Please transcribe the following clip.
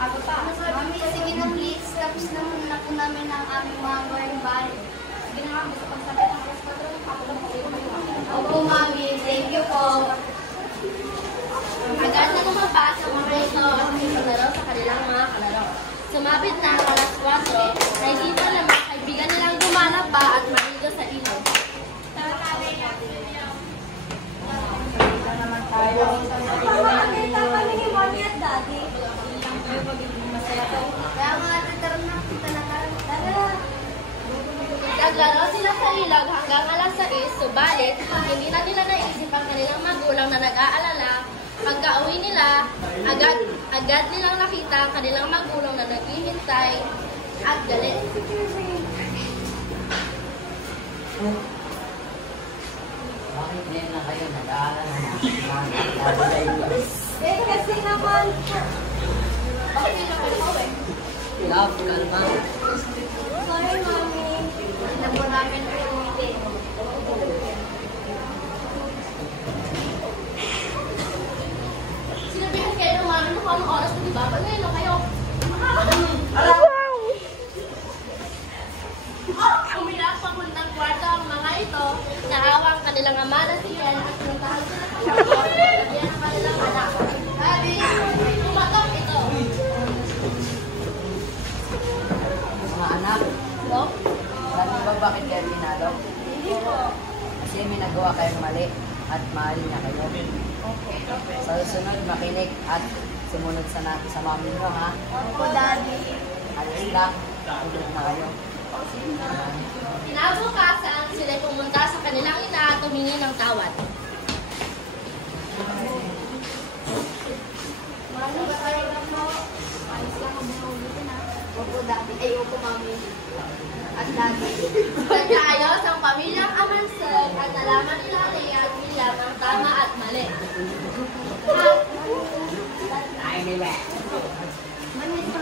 Ako pa. Mami, sige na please. Tapos naman na po namin ang aming mga gawaing bahay. Sige na nga, gusto kong sabi ng restaurant. Opo, Mami. Thank you po. Agad na lumabas ang mga ito at kalaro sa kanilang mga kalaro. Sumabit na ang alas 4, nakikita na mga kaibigan nilang gumanap pa at maligo sa ilog. Makakita kami ni Mami at Daddy. Kaya mga titaro na kita na tara. Naglaro sila sa ilog hanggang alas 6, subalit hindi na nila naisip ang kanilang magulang na nag-aalala. Pagka-uwi nila, agad nilang nakita ang kanilang magulang na naghihintay at galit. Bakit ngayon na kayo nag-aalala na? Kasi naman. Bakit hindi ka uwi? Love, kalma. Sorry, Mami. Hindi po namin umitin. Sinabihan kayo ng mami na kung anong oras na diba? Ba't ngayon lang kayo? Umiyak papuntang kwarto ang mga ito, naawa ang kanilang ama na si Yen at pinuntahan sila sa kwarto at sabihan ang kanilang anak. Sabi, pumatok ito. Mga anak, No? alam niyo ba bakit kayo pinalo? Hindi po. Kasi may nagawa kayong mali at mahalin niya kayo. Sa susunod, makinig at sumunod sa mami niyo, ha? Opo, Daddy. Alis lang, tulog na kayo. Kinabukasan, sila pumunta sa kanilang ina at humingi ng tawad. Mami, sorry na po. Ayos lang kami na ulitin, ha? Opo, Daddy. Ay, opo, Mami. At Daddy. Nagkaayos ang pamilyang Amansag at nalaman nila Lea at William ang tama at mali. Ay, nila. Mami, ito